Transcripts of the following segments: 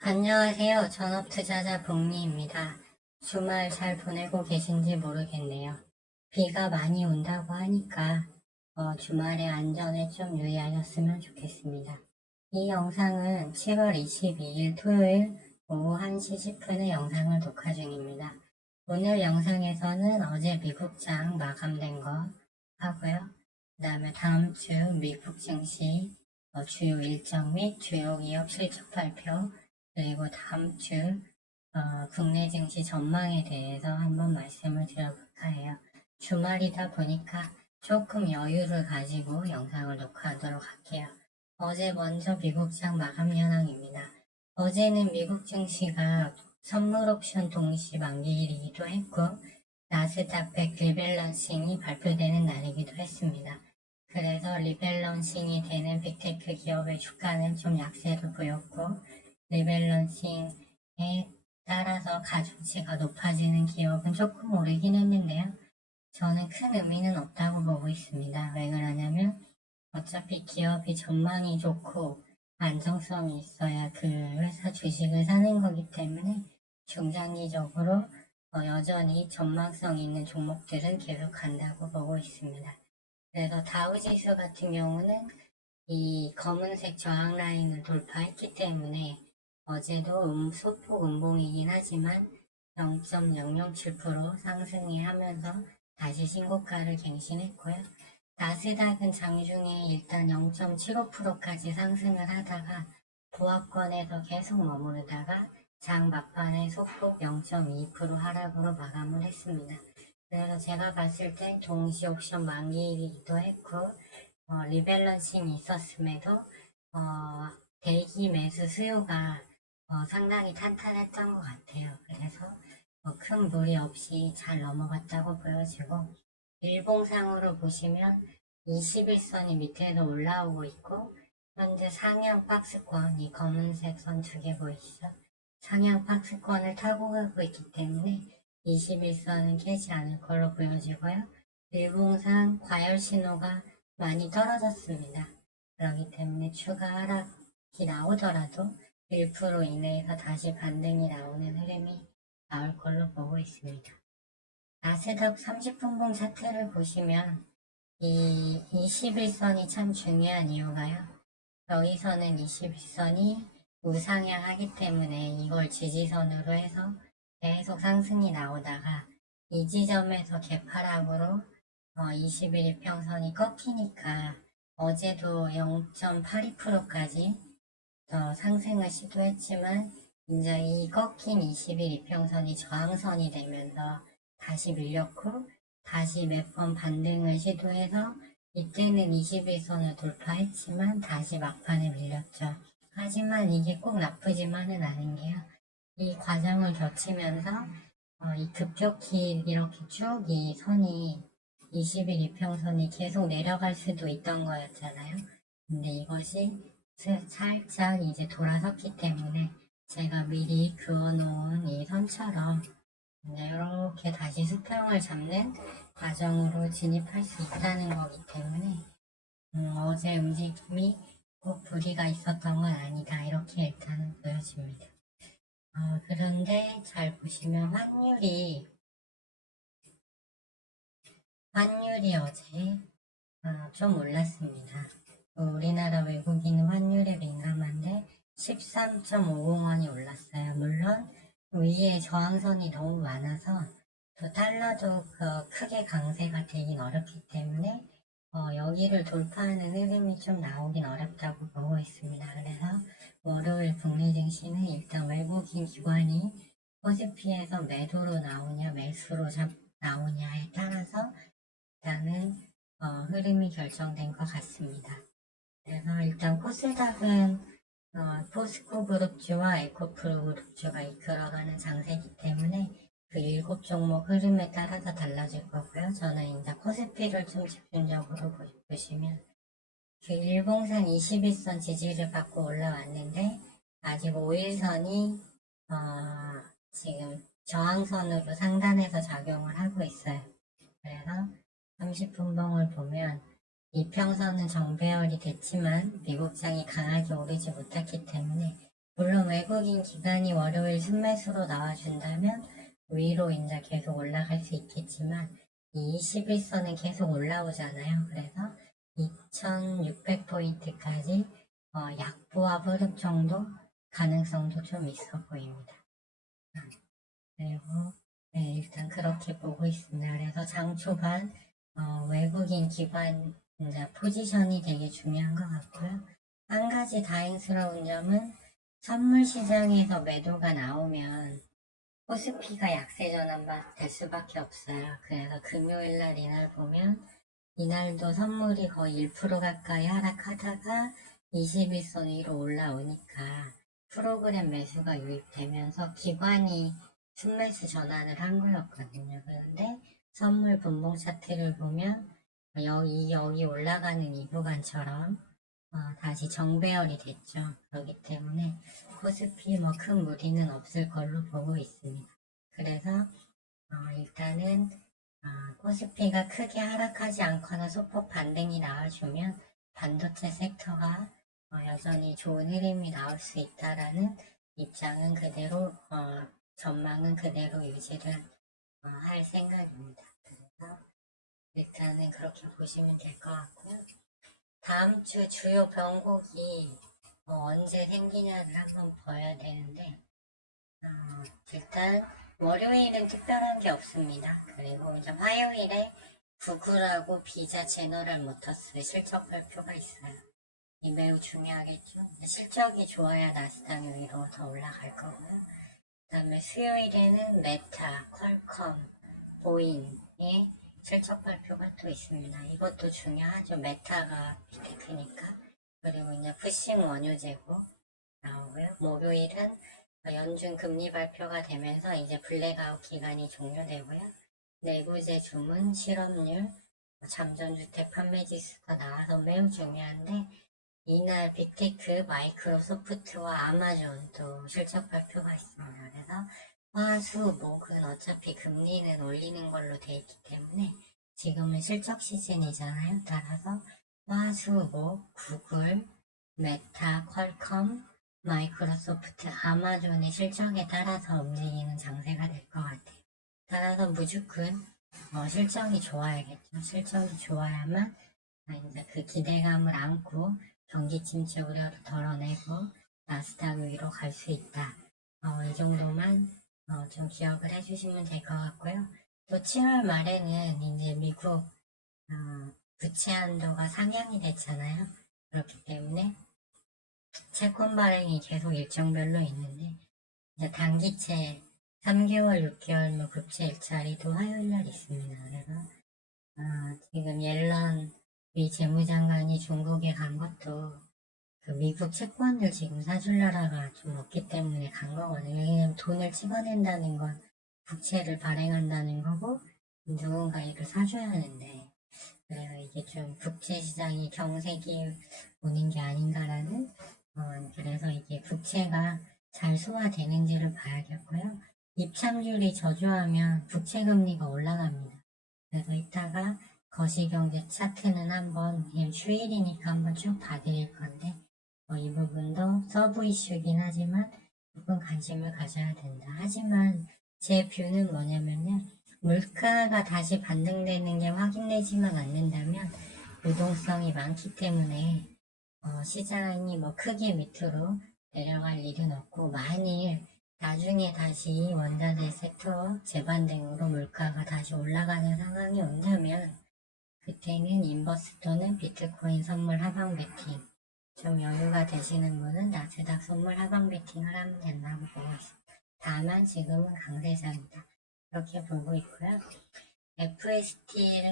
안녕하세요. 전업투자자 복리입니다. 주말 잘 보내고 계신지 모르겠네요. 비가 많이 온다고 하니까 주말에 안전에 좀 유의하셨으면 좋겠습니다. 이 영상은 7월 22일 토요일 오후 1시 10분에 영상을 녹화 중입니다. 오늘 영상에서는 어제 미국장 마감된 거 하고요. 그 다음에 다음 주 미국 증시 주요 일정 및 주요 기업 실적 발표, 그리고 다음 주 국내 증시 전망에 대해서 한번 말씀을 드려볼까 해요. 주말이다 보니까 조금 여유를 가지고 영상을 녹화하도록 할게요. 어제 먼저 미국장 마감 현황입니다. 어제는 미국 증시가 선물 옵션 동시 만기일이기도 했고 나스닥 100 리밸런싱이 발표되는 날이기도 했습니다. 그래서 리밸런싱이 되는 빅테크 기업의 주가는 좀 약세를 보였고 리밸런싱에 따라서 가중치가 높아지는 기업은 조금 오르긴 했는데요. 저는 큰 의미는 없다고 보고 있습니다. 왜 그러냐면 어차피 기업이 전망이 좋고 안정성이 있어야 그 회사 주식을 사는 거기 때문에 중장기적으로 여전히 전망성 있는 종목들은 계속 간다고 보고 있습니다. 그래서 다우지수 같은 경우는 이 검은색 저항 라인을 돌파했기 때문에 어제도 소폭 음봉이긴 하지만 0.007% 상승이 하면서 다시 신고가를 갱신했고요. 나스닥은 장중에 일단 0.75%까지 상승을 하다가 보합권에서 계속 머무르다가 장 막판에 소폭 0.2% 하락으로 마감을 했습니다. 그래서 제가 봤을 때 동시 옵션 만기이기도 했고 리밸런싱이 있었음에도 대기 매수 수요가 상당히 탄탄했던 것 같아요. 그래서 큰 무리 없이 잘 넘어갔다고 보여지고 일봉상으로 보시면 21선이 밑에도 올라오고 있고 현재 상향 박스권, 이 검은색 선 두 개 보이시죠? 상향 박스권을 타고 가고 있기 때문에 21선은 깨지 않을 걸로 보여지고요. 일봉상 과열 신호가 많이 떨어졌습니다. 그렇기 때문에 추가 하락이 나오더라도 1% 이내에서 다시 반등이 나오는 흐름이 나올 걸로 보고 있습니다. 나스닥 30분봉 차트를 보시면 이 21선이 참 중요한 이유가요. 여기서는 21선이 우상향하기 때문에 이걸 지지선으로 해서 계속 상승이 나오다가 이 지점에서 개파락으로 21일 평선이 꺾이니까 어제도 0.82%까지 더 상승을 시도했지만 이제 이 꺾인 20일 이평선이 저항선이 되면서 다시 밀렸고 다시 몇 번 반등을 시도해서 이때는 21선을 돌파했지만 다시 막판에 밀렸죠. 하지만 이게 꼭 나쁘지만은 않은 게요. 이 과정을 거치면서 이 급격히 이렇게 쭉 이 선이 20일 이평선이 계속 내려갈 수도 있던 거였잖아요. 근데 이것이 살짝 이제 돌아섰기 때문에 제가 미리 그어놓은 이 선처럼 이렇게 다시 수평을 잡는 과정으로 진입할 수 있다는 거기 때문에 어제 움직임이 꼭 무리가 있었던 건 아니다 이렇게 일단은 보여집니다. 그런데 잘 보시면 환율이 어제 좀 올랐습니다. 우리나라 외국인은 환율에 민감한데 13.50원이 올랐어요. 물론 위에 저항선이 너무 많아서 또 달러도 크게 강세가 되긴 어렵기 때문에 여기를 돌파하는 흐름이 좀 나오긴 어렵다고 보고 있습니다. 그래서 월요일 국내 증시는 일단 외국인 기관이 코스피에서 매도로 나오냐 매수로 나오냐에 따라서 일단은 흐름이 결정된 것 같습니다. 그래서 일단 코스닥은 포스코 그룹주와 에코프로 그룹주가 이끌어가는 장세이기 때문에 그 7종목 흐름에 따라서 달라질 거고요. 저는 이제 코스피를 좀 집중적으로 보시면 그 일봉상 21선 지지를 받고 올라왔는데 아직 5일선이 지금 저항선으로 상단에서 작용을 하고 있어요. 그래서 30분봉을 보면 이평선은 정배열이 됐지만 미국장이 강하게 오르지 못했기 때문에 물론 외국인 기관이 월요일 순매수로 나와준다면 위로 이제 계속 올라갈 수 있겠지만 이 21선은 계속 올라오잖아요. 그래서 2600포인트까지 약보합 흐름 정도 가능성도 좀 있어 보입니다. 그리고 네, 일단 그렇게 보고 있습니다. 그래서 장 초반 외국인 기관 이제 포지션이 되게 중요한 것 같고요. 한 가지 다행스러운 점은 선물 시장에서 매도가 나오면 코스피가 약세 전환될 수밖에 없어요. 그래서 금요일 날 이날 보면 이날도 선물이 거의 1% 가까이 하락하다가 21선 위로 올라오니까 프로그램 매수가 유입되면서 기관이 순매수 전환을 한 거였거든요. 그런데 선물 분봉 차트를 보면 여기 올라가는 이 구간처럼 다시 정배열이 됐죠. 그렇기 때문에 코스피 뭐 큰 무리는 없을 걸로 보고 있습니다. 그래서 일단은 코스피가 크게 하락하지 않거나 소폭 반등이 나와주면 반도체 섹터가 여전히 좋은 흐름이 나올 수 있다라는 입장은 그대로 전망은 그대로 유지를 할 생각입니다. 그래서 일단은 그렇게 보시면 될 것 같고요. 다음 주 주요 변곡이 언제 생기냐를 한번 봐야 되는데 일단 월요일은 특별한 게 없습니다. 그리고 이제 화요일에 구글하고 비자 제너럴 모터스 실적 발표가 있어요. 이 매우 중요하겠죠. 실적이 좋아야 나스닥 위로 더 올라갈 거고요. 그 다음에 수요일에는 메타, 퀄컴, 보잉의 실적 발표가 또 있습니다. 이것도 중요하죠. 메타가 비테크니까. 그리고 이제 푸싱 원유 재고 나오고요. 목요일은 연준 금리 발표가 되면서 이제 블랙아웃 기간이 종료되고요. 내구재 주문, 실업률, 잠전주택 판매 지수가 나와서 매우 중요한데 이날 빅테크, 마이크로소프트와 아마존도 실적 발표가 있습니다. 그래서 화, 수, 목은 어차피 금리는 올리는 걸로 돼 있기 때문에 지금은 실적 시즌이잖아요. 따라서 화, 수, 목, 구글, 메타, 퀄컴, 마이크로소프트, 아마존의 실적에 따라서 움직이는 장세가 될 것 같아요. 따라서 무조건 실적이 좋아야겠죠. 실적이 좋아야만 이제 그 기대감을 안고 경기 침체 우려를 덜어내고 나스닥 위로 갈 수 있다. 이 정도만 좀 기억을 해주시면 될 것 같고요. 또 7월 말에는 이제 미국 부채 한도가 상향이 됐잖아요. 그렇기 때문에 채권 발행이 계속 일정별로 있는데 이제 단기채 3개월, 6개월 뭐 국채 일자리도 화요일 날 있습니다. 그래서 지금 옐런 미 재무장관이 중국에 간 것도 그 미국 채권들 지금 사줄 나라가 좀 없기 때문에 간 거거든요. 왜냐면 돈을 찍어낸다는 건 국채를 발행한다는 거고 누군가 이걸 사줘야 하는데 그래서 이게 좀 국채 시장이 경색이 오는 게 아닌가라는 그래서 이게 국채가 잘 소화되는지를 봐야겠고요. 입착률이 저조하면 국채 금리가 올라갑니다. 그래서 이따가 거시경제 차트는 한번 그냥 휴일이니까 한번 쭉 봐드릴 건데 이 부분도 서브 이슈긴 하지만 조금 관심을 가져야 된다. 하지만 제 뷰는 뭐냐면요. 물가가 다시 반등되는 게 확인되지만 않는다면 유동성이 많기 때문에 시장이 뭐 크게 밑으로 내려갈 일은 없고 만일 나중에 다시 원자재 섹터 재반등으로 물가가 다시 올라가는 상황이 온다면 그때는 인버스 또는 비트코인 선물 하방 베팅 좀 여유가 되시는 분은 나스닥 선물 하방 베팅을 하면 된다고 보고 있습니다. 다만 지금은 강세장이다. 이렇게 보고 있고요. FST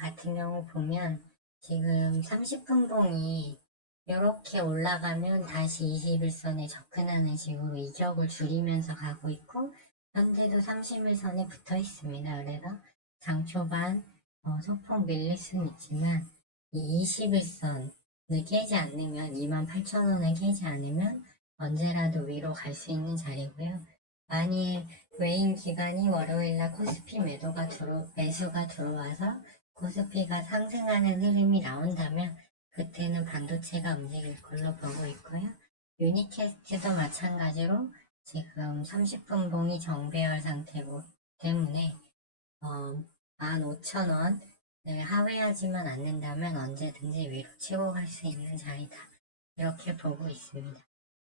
같은 경우 보면 지금 30분 봉이 이렇게 올라가면 다시 21선에 접근하는 식으로 이격을 줄이면서 가고 있고 현재도 31선에 붙어 있습니다. 그래서 장 초반 소폭 밀릴 수는 있지만 이 21선을 깨지 않으면 28,000원을 깨지 않으면 언제라도 위로 갈 수 있는 자리고요. 만일 외인 기관이 월요일날 코스피 매수가 들어와서 코스피가 상승하는 흐름이 나온다면 그때는 반도체가 움직일 걸로 보고 있고요. 유니캐스트도 마찬가지로 지금 30분 봉이 정배열 상태고 때문에 15,000원 하회하지만 않는다면 언제든지 위로 치고 갈 수 있는 자리다. 이렇게 보고 있습니다.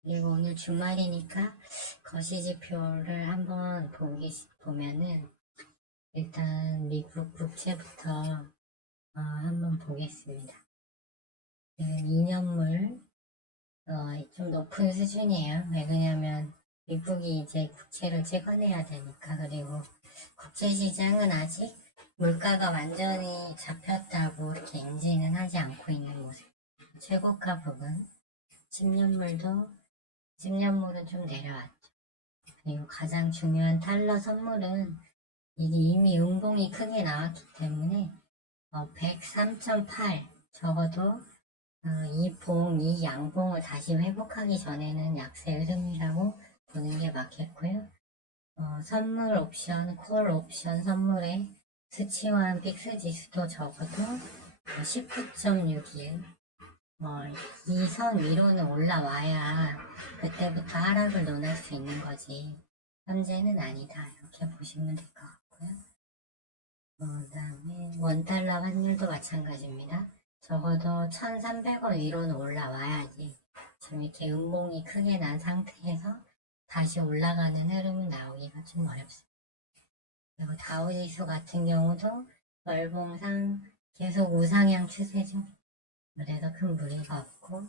그리고 오늘 주말이니까 거시지표를 한번 보면은 일단 미국 국채부터 한번 보겠습니다. 2년물 좀 높은 수준이에요. 왜 그러냐면 미국이 이제 국채를 찍어내야 되니까. 그리고 국채시장은 아직 물가가 완전히 잡혔다고 이렇게 인지는 하지 않고 있는 모습. 최고가 부분 10년물은 좀 내려왔죠. 그리고 가장 중요한 달러 선물은 이게 이미 음봉이 크게 나왔기 때문에 103.8 적어도 이 양봉을 다시 회복하기 전에는 약세 흐름이라고 보는 게 맞겠고요. 선물 옵션, 콜 옵션 선물의 수치와 픽스 지수도 적어도 19.61 이 선 위로는 올라와야 그때부터 하락을 논할 수 있는 거지 현재는 아니다 이렇게 보시면 될 것 같고요. 그 다음에 원달러 환율도 마찬가지입니다. 적어도 1,300원 위로는 올라와야지 지금 이렇게 음봉이 크게 난 상태에서 다시 올라가는 흐름은 나오기가 좀 어렵습니다. 그리고 다우지수 같은 경우도 월봉상 계속 우상향 추세죠. 그래서 큰 무리가 없고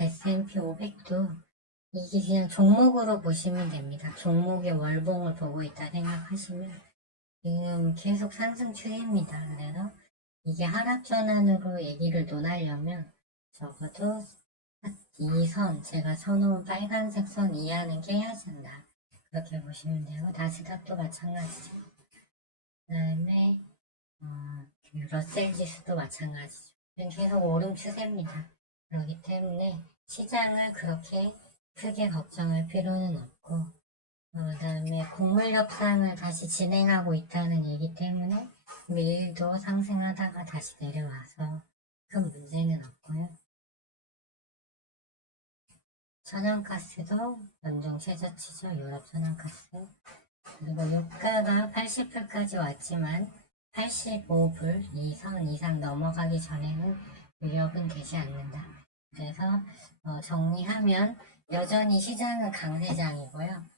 S&P 500도 이게 그냥 종목으로 보시면 됩니다. 종목의 월봉을 보고 있다 생각하시면 지금 계속 상승 추세입니다. 그래서 이게 하락 전환으로 얘기를 논하려면 적어도 이 선, 제가 써놓은 빨간색 선 이하는 깨야 된다. 그렇게 보시면 되고 나스닥도 마찬가지죠. 그 다음에 러셀 지수도 마찬가지죠. 계속 오름 추세입니다. 그렇기 때문에 시장을 그렇게 크게 걱정할 필요는 없고 그 다음에 곡물 협상을 다시 진행하고 있다는 얘기 때문에 밀도 상승하다가 다시 내려와서 큰 문제는 없고요. 천연가스도 연중 최저치죠. 유럽 천연가스. 그리고 유가가 80불까지 왔지만 85불 이 선 이상 넘어가기 전에는 위협은 되지 않는다. 그래서 정리하면 여전히 시장은 강세장이고요.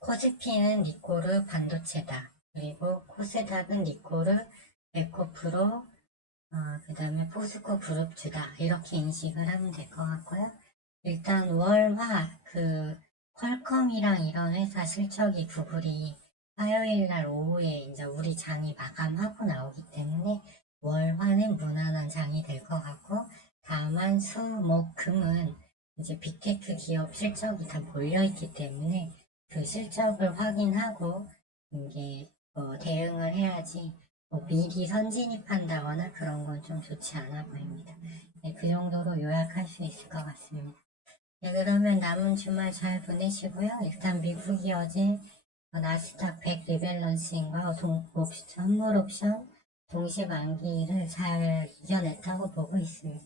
코스피는 니코르 반도체다. 그리고 코스닥은 니코르, 에코프로, 그 다음에 포스코 그룹주다. 이렇게 인식을 하면 될 것 같고요. 일단 월화 퀄컴이랑 이런 회사 실적이 구글이 화요일날 오후에 이제 우리 장이 마감하고 나오기 때문에 월화는 무난한 장이 될 것 같고 다만 수, 목, 금은 이제 빅테크 기업 실적이 다 몰려있기 때문에 그 실적을 확인하고 이게 대응을 해야지 미리 선진입한다거나 그런 건 좀 좋지 않아 보입니다. 네, 그 정도로 요약할 수 있을 것 같습니다. 네, 그러면 남은 주말 잘 보내시고요. 일단 미국이 어제 나스닥 100 리밸런싱과 선물 옵션 동시 만기를 잘 이겨냈다고 보고 있습니다.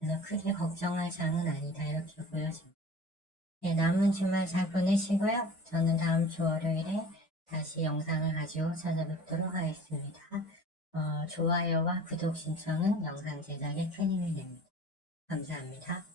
그래서 크게 걱정할 장은 아니다 이렇게 보여집니다. 네, 남은 주말 잘 보내시고요. 저는 다음 주 월요일에 다시 영상을 가지고 찾아뵙도록 하겠습니다. 좋아요와 구독 신청은 영상 제작에 큰 힘이 됩니다. 감사합니다.